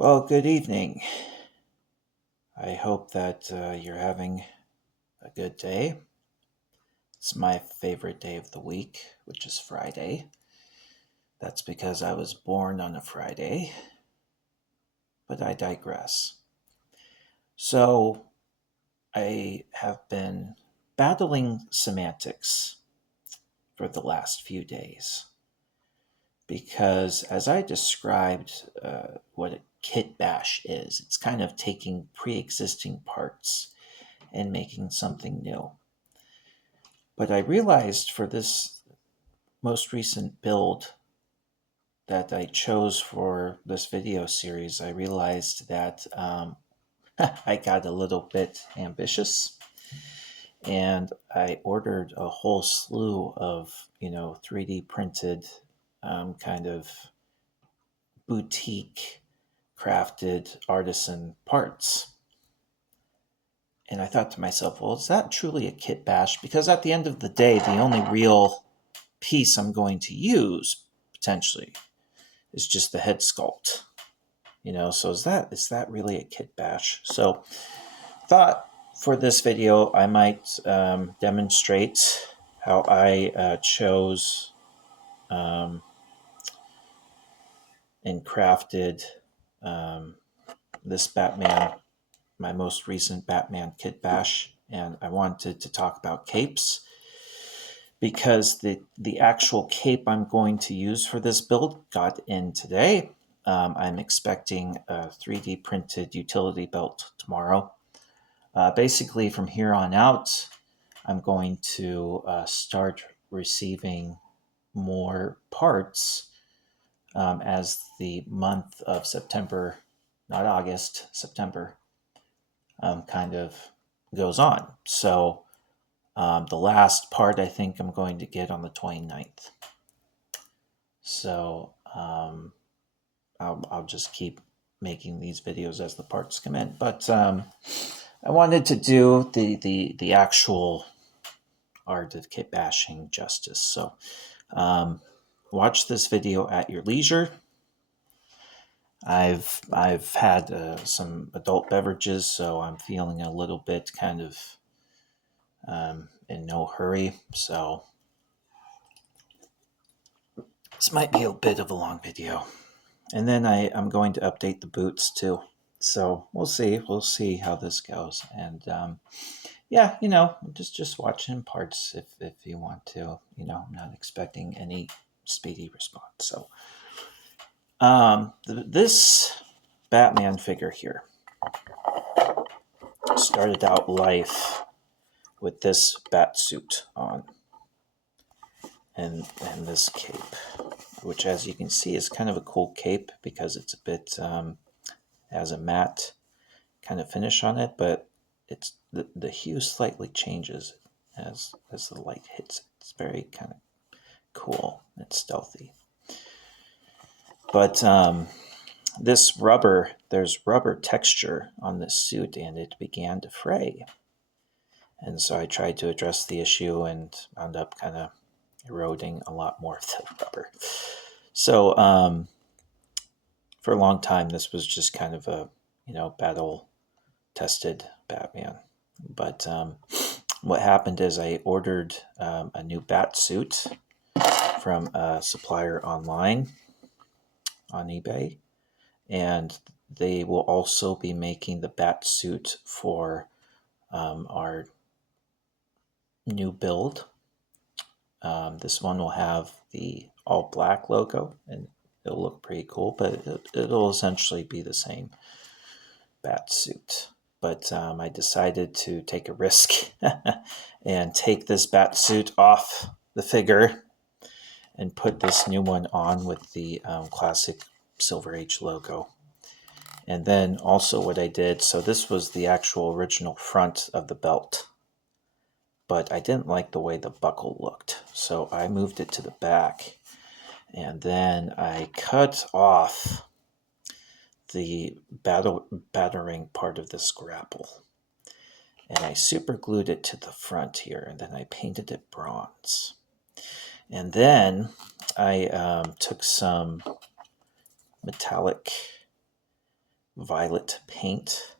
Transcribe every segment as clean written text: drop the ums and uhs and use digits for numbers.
Well, good evening. I hope that you're having a good day. It's my favorite day of the week, which is Friday. That's because I was born on a Friday, but I digress. So, I have been battling semantics for the last few days because, as I described what a kit bash is, it's kind of taking pre existing parts and making something new. But I realized for this most recent build that I chose for this video series, I realized that I got a little bit ambitious and I ordered a whole slew of, 3D printed kind of boutique crafted artisan parts. And I thought to myself, well, is that truly a kit bash? Because at the end of the day, the only real piece I'm going to use potentially is just the head sculpt. So is that really a kit bash? So thought for this video I might demonstrate how I chose um, and crafted um, this Batman, my most recent Batman kit bash, and I wanted to talk about capes because the actual cape I'm going to use for this build got in today. I'm expecting a 3D printed utility belt tomorrow. Basically, from here on out, I'm going to start receiving more parts as the month of September, not August, September, kind of goes on. So the last part I think I'm going to get on the 29th. So I'll just keep making these videos as the parts come in. But I wanted to do the actual art of kit bashing justice. So watch this video at your leisure. I've had some adult beverages, so I'm feeling a little bit kind of in no hurry. So this might be a bit of a long video. And then I'm going to update the boots too. So we'll see. We'll see how this goes. And yeah, just watching parts if you want to. I'm not expecting any speedy response. So this Batman figure here started out life with this bat suit on and this cape, which, as you can see, is kind of a cool cape because it's a bit has a matte kind of finish on it, but it's the hue slightly changes as the light hits it. It's very kind of cool. It's stealthy. But there's rubber texture on this suit, and it began to fray. And so I tried to address the issue and wound up kind of eroding a lot more of the rubber. So for a long time, this was just kind of a battle tested Batman. But what happened is I ordered a new bat suit from a supplier online on eBay, and they will also be making the bat suit for our new build. This one will have the all black logo, and it'll look pretty cool, but it'll essentially be the same bat suit. But I decided to take a risk and take this bat suit off the figure and put this new one on with the classic Silver Age logo. And then also what I did, so this was the actual original front of the belt, but I didn't like the way the buckle looked. So I moved it to the back, and then I cut off the battering part of this grapple. And I super glued it to the front here, and then I painted it bronze. And then I took some metallic violet paint.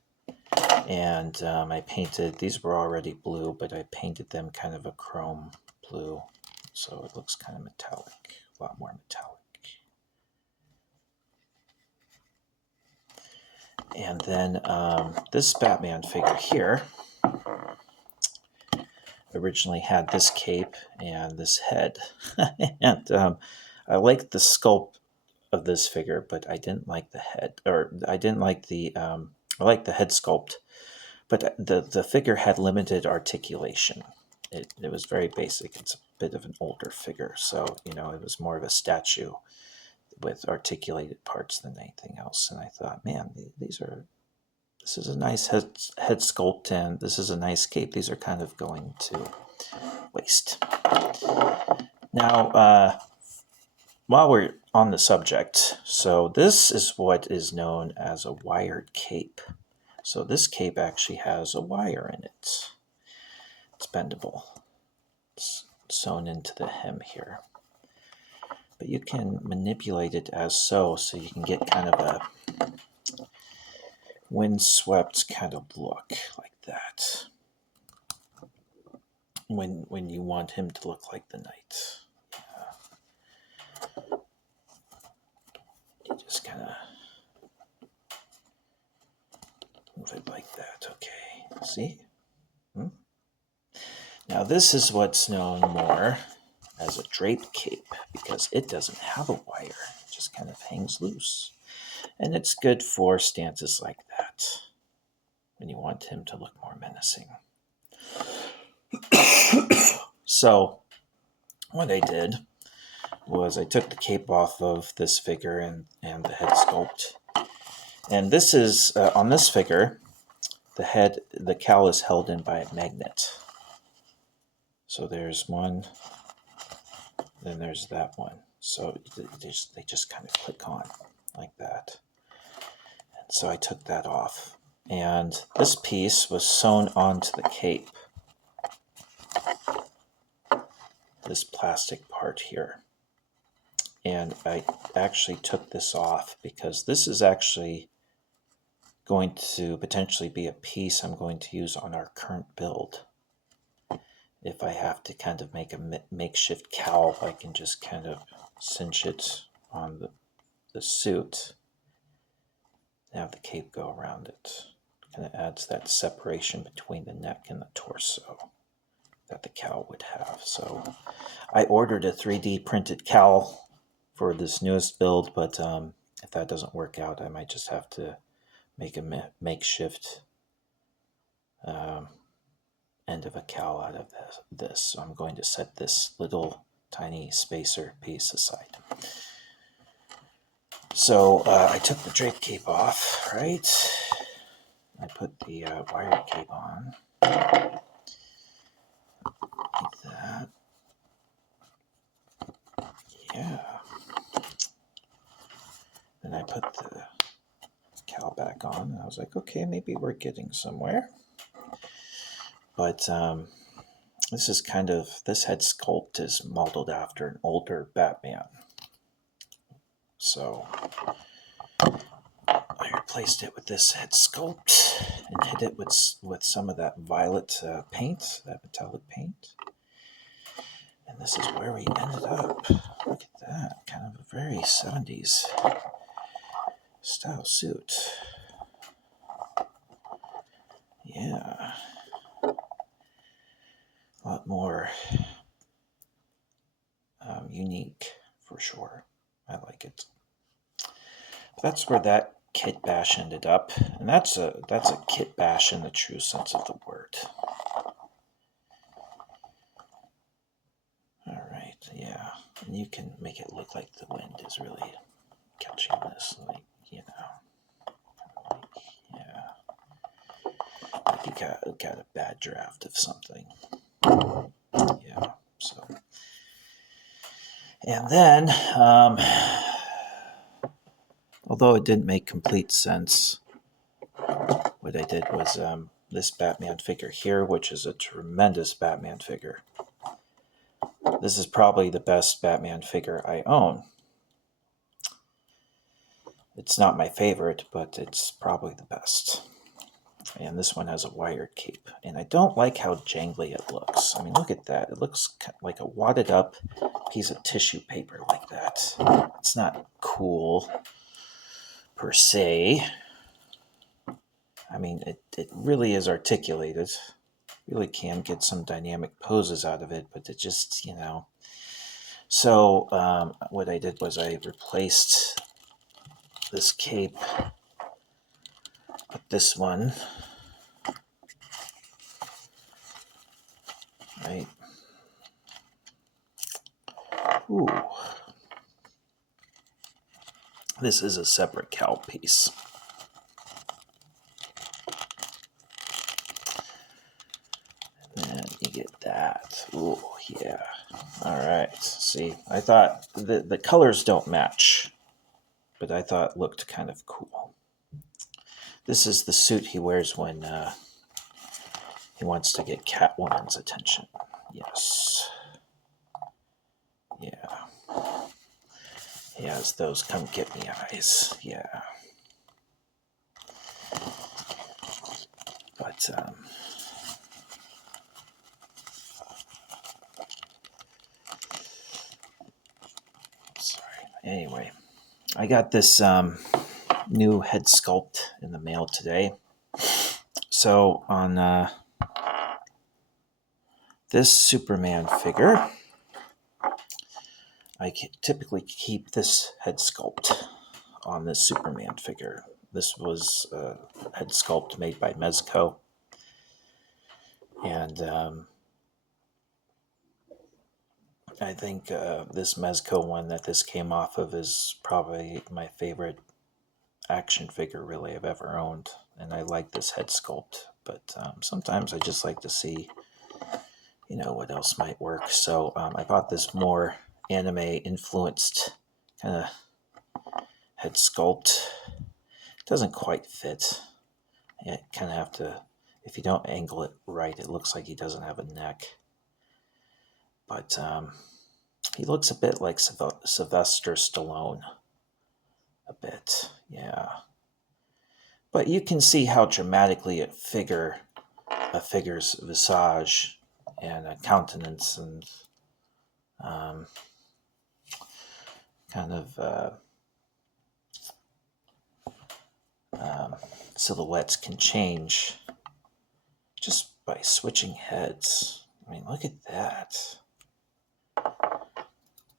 And I painted, these were already blue, but I painted them kind of a chrome blue. So it looks kind of metallic, a lot more metallic. And then this Batman figure here originally had this cape and this head. And I liked the sculpt of this figure, but I didn't like the head, or I didn't like the, I liked the head sculpt, but the figure had limited articulation. It was very basic. It's a bit of an older figure, so, you know, it was more of a statue with articulated parts than anything else. And I thought, man, this is a nice head sculpt, and this is a nice cape. These are kind of going to waste. Now, while we're on the subject, so this is what is known as a wired cape. So this cape actually has a wire in it. It's bendable. It's sewn into the hem here. But you can manipulate it as so you can get kind of a windswept kind of look like that. When you want him to look like the knight. You just kind of move it like that. Okay, see? Now this is what's known more as a draped cape, because it doesn't have a wire. It just kind of hangs loose. And it's good for stances like that, when you want him to look more menacing. So what I did was I took the cape off of this figure and the head sculpt. And this is, on this figure, the cowl is held in by a magnet. So there's one, then there's that one. So they just kind of click on like that. And so I took that off. And this piece was sewn onto the cape. This plastic part here. And I actually took this off because this is actually going to potentially be a piece I'm going to use on our current build. If I have to kind of make a makeshift cowl, I can just kind of cinch it on the suit and have the cape go around it. And it adds that separation between the neck and the torso that the cowl would have. So I ordered a 3D printed cowl for this newest build, but if that doesn't work out, I might just have to make a makeshift end of a cowl out of this. So I'm going to set this little tiny spacer piece aside. So I took the drape cape off, right? I put the wired cape on, like that. Yeah. Then I put the cowl back on, and I was like, okay, maybe we're getting somewhere. But this is kind of, this head sculpt is modeled after an older Batman. So I replaced it with this head sculpt and hit it with some of that violet paint, that metallic paint. And this is where we ended up. Look at that, kind of a very 70s style suit. Yeah. A lot more unique for sure. I like it. That's where that kit bash ended up, and that's a kit bash in the true sense of the word. All right, yeah, and you can make it look like the wind is really catching this, like, you know, like, yeah, like you got a bad draft of something. Yeah, so, and then although it didn't make complete sense, what I did was this Batman figure here, which is a tremendous Batman figure. This is probably the best Batman figure I own. It's not my favorite, but it's probably the best. And this one has a wired cape. And I don't like how jangly it looks. I mean, look at that. It looks like a wadded up piece of tissue paper like that. It's not cool per se. I mean, it really is articulated. Really can get some dynamic poses out of it, but it just, So what I did was I replaced this cape with this one. Right. Ooh. This is a separate cowl piece. And you get that. Ooh, yeah. All right. See, I thought the colors don't match, but I thought it looked kind of cool. This is the suit he wears when he wants to get Catwoman's attention. Yes. Yeah. He has those come get me eyes. Yeah. But, sorry. Anyway, I got this new head sculpt in the mail today. So on this Superman figure, I typically keep this head sculpt on this Superman figure. This was a head sculpt made by Mezco. And I think this Mezco one that this came off of is probably my favorite action figure really I've ever owned. And I like this head sculpt. But sometimes I just like to see, what else might work. So I bought this more anime influenced kind of head sculpt. It doesn't quite fit. You kind of have to, if you don't angle it right, it looks like he doesn't have a neck. But he looks a bit like Sylvester Stallone. A bit, yeah. But you can see how dramatically a figure's visage and a countenance and kind of silhouettes can change just by switching heads. I mean, look at that.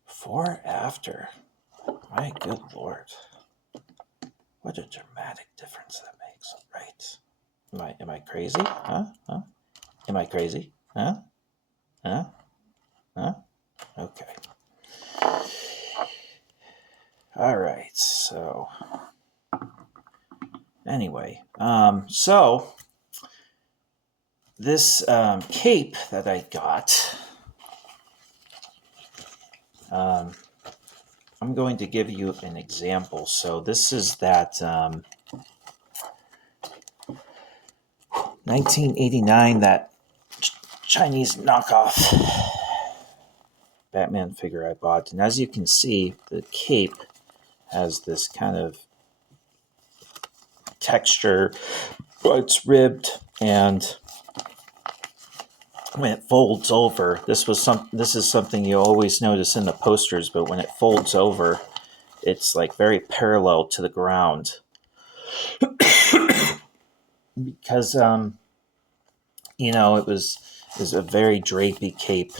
Before, after. My good Lord. What a dramatic difference that makes, right? Am I crazy? Huh? Am I crazy? Huh? Okay. All right. So anyway, so this cape that I got, I'm going to give you an example. So this is that 1989, that Chinese knockoff Batman figure I bought. And as you can see, the cape has this kind of texture, but it's ribbed, and when it folds over, this is something you always notice in the posters, but when it folds over, it's like very parallel to the ground. Because it was a very drapey cape.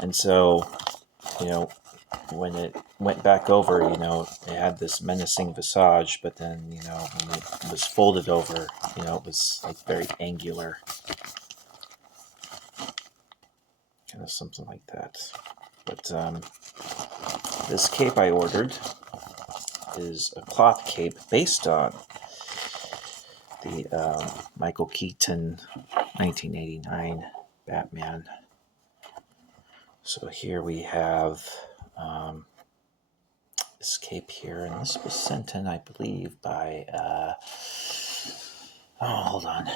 And so, when it went back over, it had this menacing visage, but then, when it was folded over, it was like very angular. Kind of something like that. But this cape I ordered is a cloth cape based on the Michael Keaton 1989 Batman. So here we have this cape here, and this was sent in, I believe, by hold on.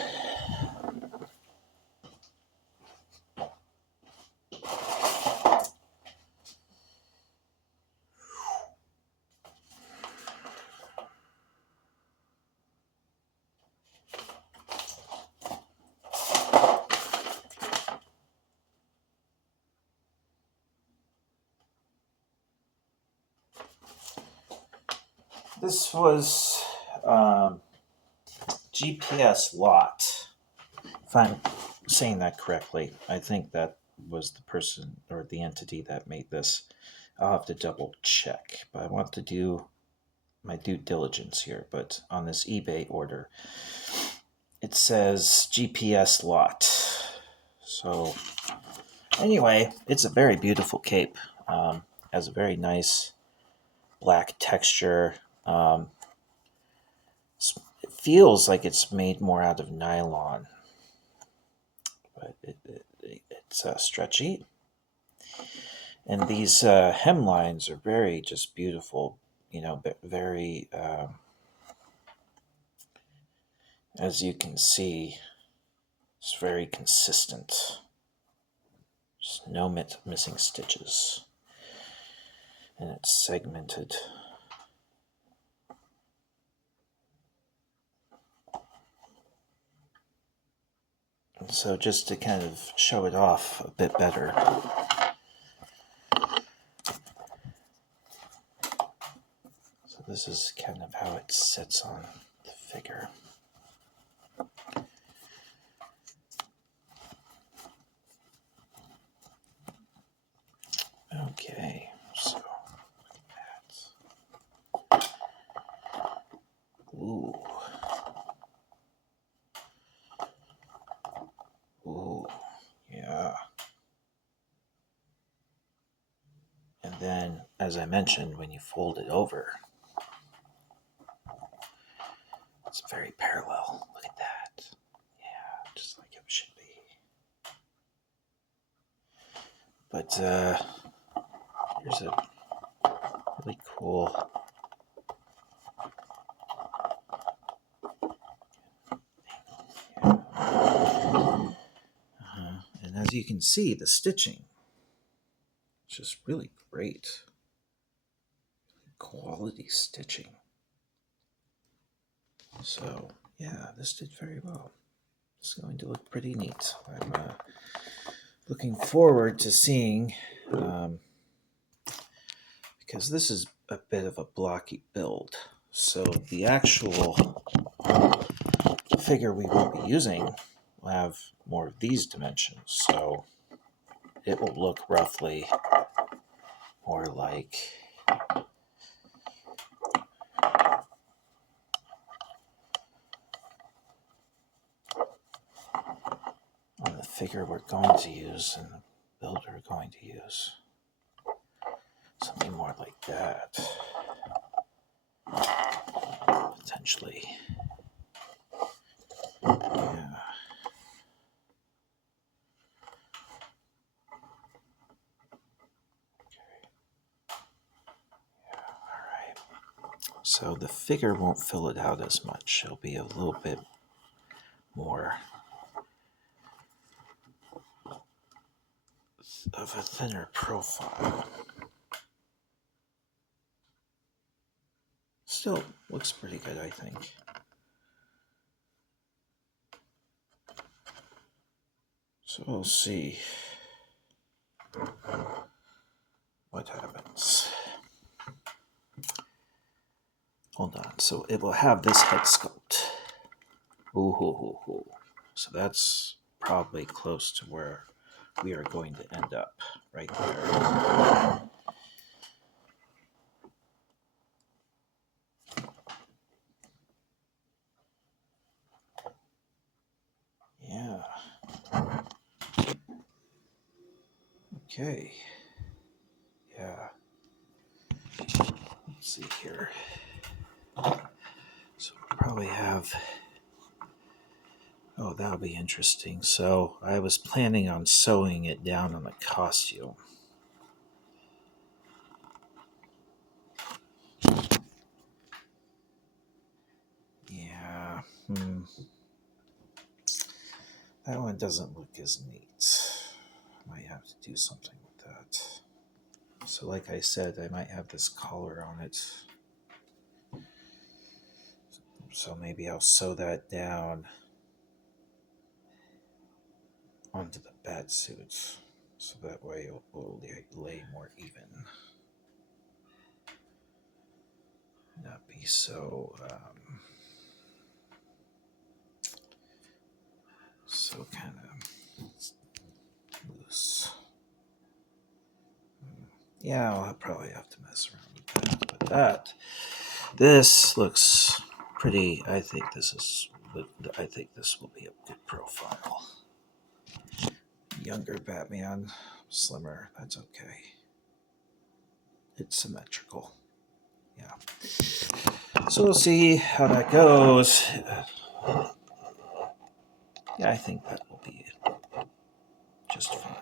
This was GPS Lot. If I'm saying that correctly, I think that was the person or the entity that made this. I'll have to double check, but I want to do my due diligence here. But on this eBay order, it says GPS Lot. So, anyway, it's a very beautiful cape. Has a very nice black texture. It feels like it's made more out of nylon, but it's stretchy. And these hemlines are very just beautiful, very, as you can see, it's very consistent. Just no missing stitches. And it's segmented. And so just to kind of show it off a bit better, so this is kind of how it sits on the figure. Okay, so look at that. Ooh. Ooh, yeah. And then, as I mentioned, when you fold it over, it's very parallel. Look at that. Yeah, just like it should be. But here's a really cool. And as you can see, the stitching is just really great. Quality stitching. So, yeah, this did very well. It's going to look pretty neat. I'm looking forward to seeing, because this is a bit of a blocky build. So the actual figure we will be using will have more of these dimensions. So it will look roughly more like on the figure we're going to use and the builder we're going to use. Something more like that. Potentially. Yeah. So the figure won't fill it out as much. It'll be a little bit more of a thinner profile. Still looks pretty good, I think. So we'll see what happens. Hold on. So it will have this head sculpt. Ooh, hoo, hoo, hoo. So that's probably close to where we are going to end up, right there. Yeah. Okay. Yeah. Let's see here. So we'll probably have. Oh, that'll be interesting. So I was planning on sewing it down on the costume. Yeah. That one doesn't look as neat. Might have to do something with that. So like I said, I might have this collar on it. So maybe I'll sew that down onto the bat suit. So that way it will lay more even. No, not be so kind of loose. Yeah, I'll probably have to mess around with that. But this looks pretty. I think this will be a good profile. Younger Batman, slimmer. That's okay. It's symmetrical. Yeah. So we'll see how that goes. Yeah, I think that will be just fine.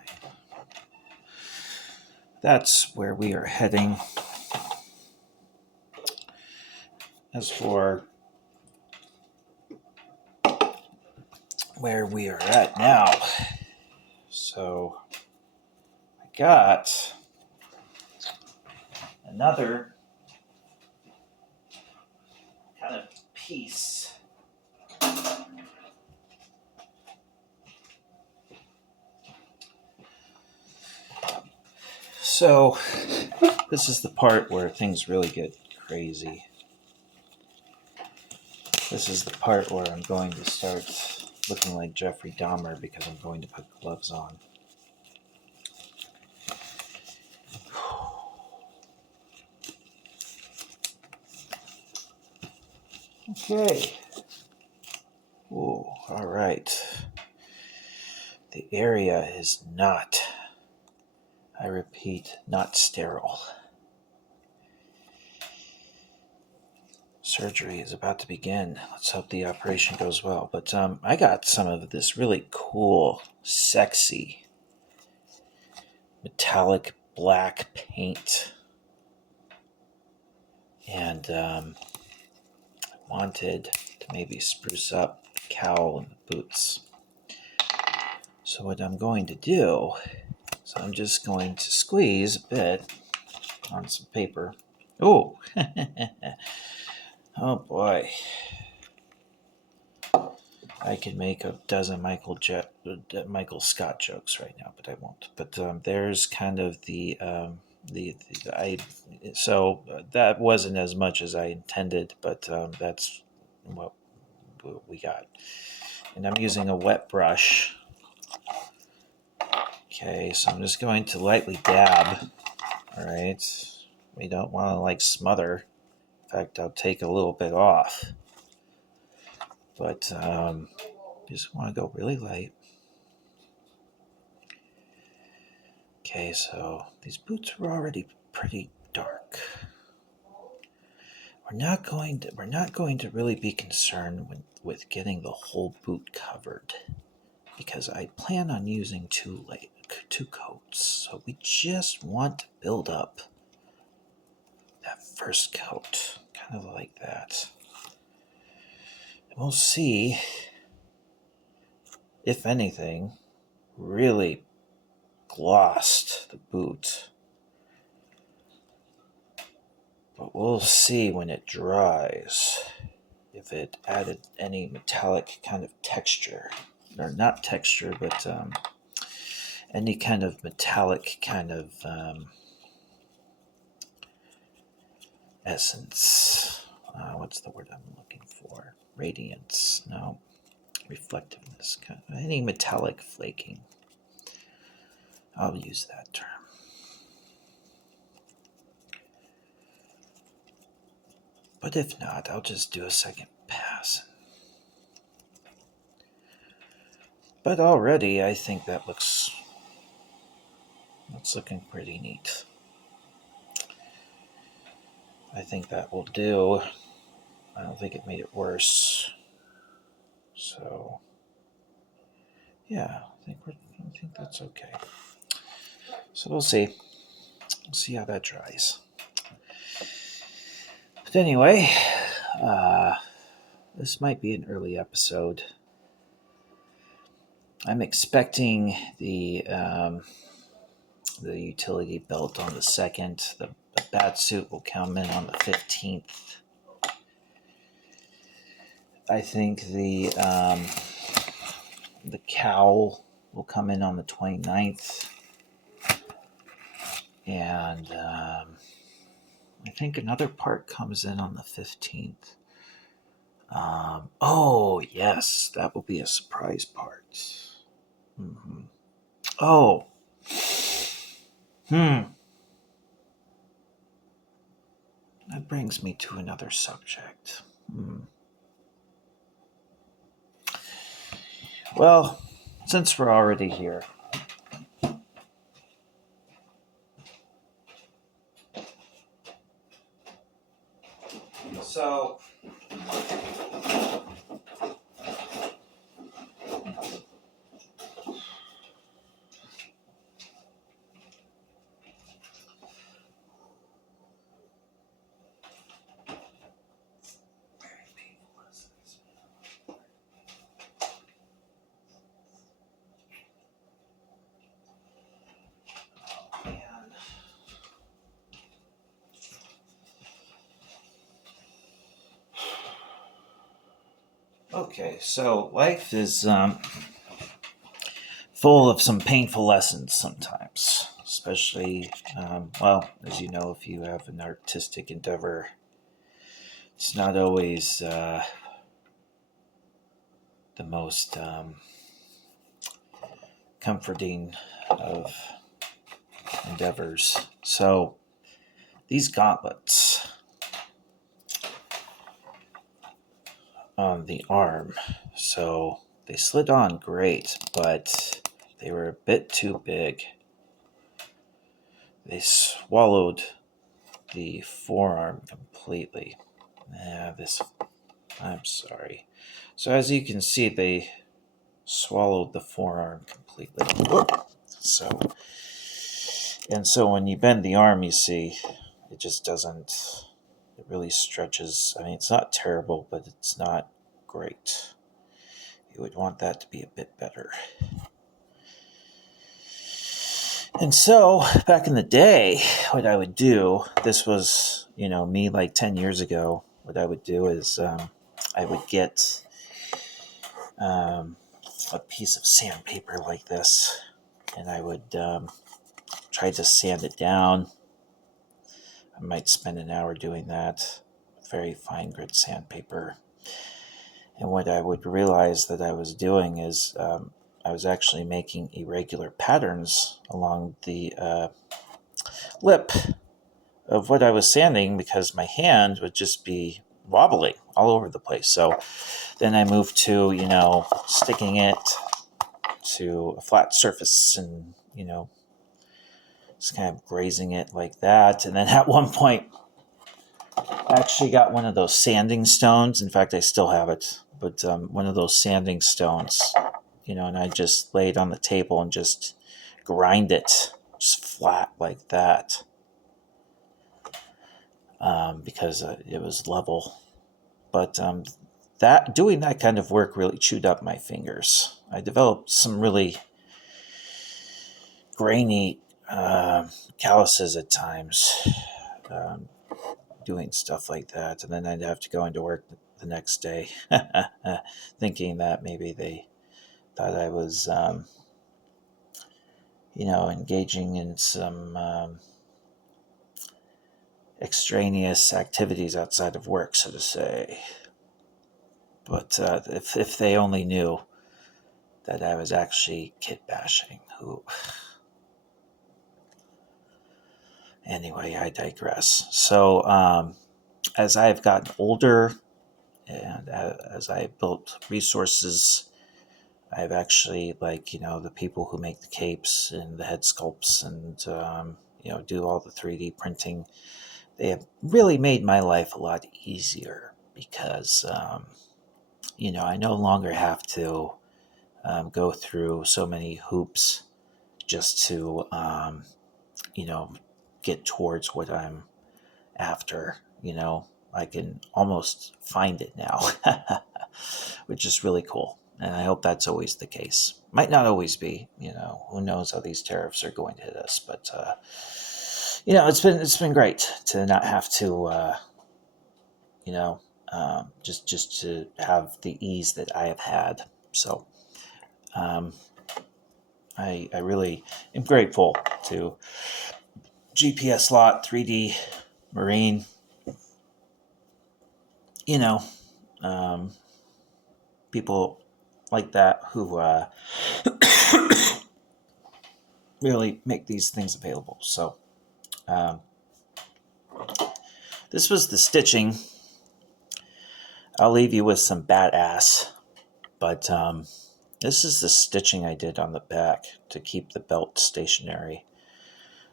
That's where we are heading. As for where we are at now, so I got another kind of piece. So this is the part where things really get crazy. This is the part where I'm going to start looking like Jeffrey Dahmer because I'm going to put gloves on. Okay. Oh, all right. The area is not, I repeat, not sterile. Surgery is about to begin. Let's hope the operation goes well. But I got some of this really cool, sexy, metallic black paint. And I wanted to maybe spruce up the cowl and the boots. So what I'm going to do is I'm just going to squeeze a bit on some paper. Oh, oh boy. I could make a dozen Michael Scott jokes right now, but I won't. But there's kind of that wasn't as much as I intended, but that's what we got. And I'm using a wet brush. Okay, so I'm just going to lightly dab. All right, we don't want to smother. In fact, I'll take a little bit off. But just want to go really light. Okay, so these boots are already pretty dark. We're not going to really be concerned with getting the whole boot covered, because I plan on using two coats. So we just want to build up that first coat, kind of like that. And we'll see if anything really glossed the boot. But we'll see when it dries if it added any metallic kind of texture. Or not texture, but any kind of metallic kind of essence. What's the word I'm looking for? Radiance. No. Reflectiveness. Any metallic flaking. I'll use that term. But if not, I'll just do a second pass. But already, I think that's looking pretty neat. I think that will do. I don't think it made it worse. So, yeah, I think that's okay. So we'll see. We'll see how that dries. But anyway, this might be an early episode. I'm expecting the utility belt on the 2nd. The bat suit will come in on the 15th. I think the cowl will come in on the 29th. And I think another part comes in on the 15th. Oh, yes, that will be a surprise part. Hmm. Oh, that brings me to another subject. Well, since we're already here, so man. Okay, so life is full of some painful lessons sometimes, especially, well, as you know, if you have an artistic endeavor, it's not always the most comforting of endeavors. So, these gauntlets on the arm, so they slid on great, but they were a bit too big. They swallowed the forearm completely. I'm sorry. So as you can see, they swallowed the forearm completely. So, and so when you bend the arm, you see, it just doesn't, it really stretches. I mean, it's not terrible, but it's not great. You would want that to be a bit better. And so, back in the day, what I would do, this was, me like 10 years ago, what I would do is I would get a piece of sandpaper like this, and I would try to sand it down. I might spend an hour doing that with very fine grit sandpaper. And what I would realize that I was doing is I was actually making irregular patterns along the lip of what I was sanding because my hand would just be wobbling all over the place. So then I moved to, sticking it to a flat surface and, just kind of grazing it like that. And then at one point, I actually got one of those sanding stones. In fact, I still have it, but one of those sanding stones, and I just lay it on the table and just grind it just flat like that because it was level. But doing that kind of work really chewed up my fingers. I developed some really grainy calluses at times doing stuff like that, and then I'd have to go into work the next day thinking that maybe they thought I was engaging in some extraneous activities outside of work, so to say. But if they only knew that I was actually kit bashing, who... Anyway, I digress. So, as I've gotten older and as I built resources, I've actually, the people who make the capes and the head sculpts and, do all the 3D printing, they have really made my life a lot easier because, I no longer have to go through so many hoops just to, get towards what I'm after. I can almost find it now, which is really cool. And I hope that's always the case. Might not always be, who knows how these tariffs are going to hit us, but it's been great to not have to, just to have the ease that I have had. So, I really am grateful to GPS Lot 3D marine, you know, um, people like that who really make these things available. So um, this was the stitching. I'll leave you with some badass, but this is the stitching I did on the back to keep the belt stationary.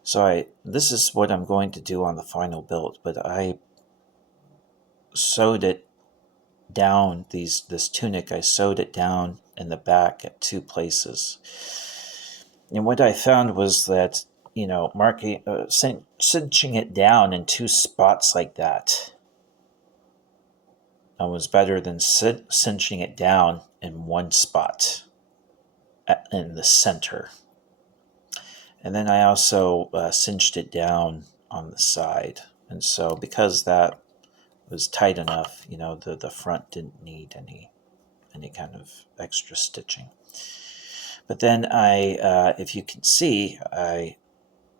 So this is what I'm going to do on the final build, but I sewed it down, this tunic, I sewed it down in the back at 2 places. And what I found was that, cinching it down in 2 spots like that was better than cinching it down in 1 spot in the center. And then I also cinched it down on the side. And so because that was tight enough, the front didn't need any kind of extra stitching. But then if you can see, I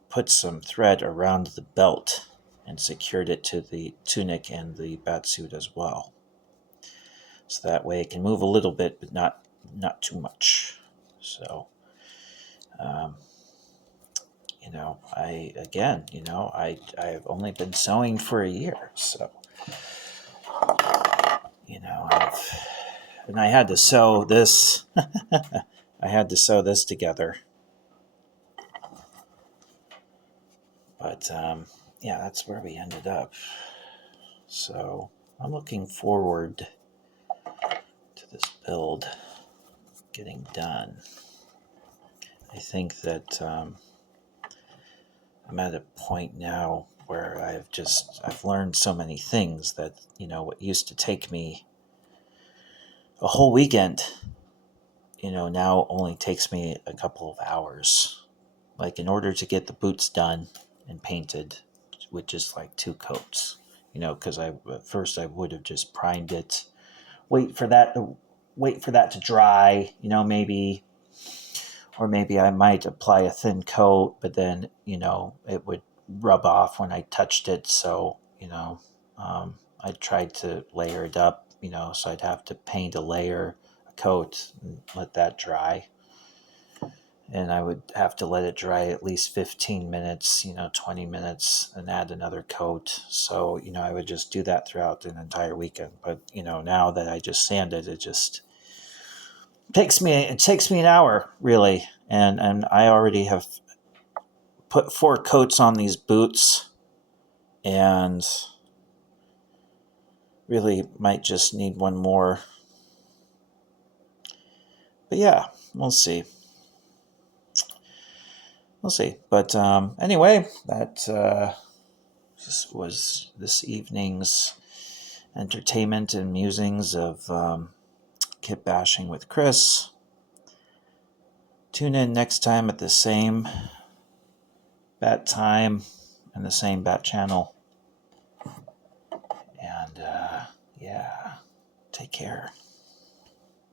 put some thread around the belt and secured it to the tunic and the batsuit as well. So that way it can move a little bit, but not too much. So, I've only been sewing for a year, so, and I had to sew this, I had to sew this together. But, that's where we ended up. So I'm looking forward to this build getting done. I think that I'm at a point now where I've learned so many things that, what used to take me a whole weekend, now only takes me a couple of hours. Like, in order to get the boots done and painted, which is like 2 coats, because at first I would have just primed it, wait for that to dry, maybe, or maybe I might apply a thin coat, but then, it would rub off when I touched it. So, I tried to layer it up, so I'd have to paint a layer, a coat, and let that dry. And I would have to let it dry at least 15 minutes, 20 minutes, and add another coat. So, I would just do that throughout an entire weekend. But, now that I just sand it, it takes me an hour, really. And I already have put 4 coats on these boots, and really might just need one more. But yeah, we'll see. But anyway, that was this evening's entertainment and musings of kit bashing with Chris. Tune in next time at the same bat time and the same bat channel. And take care.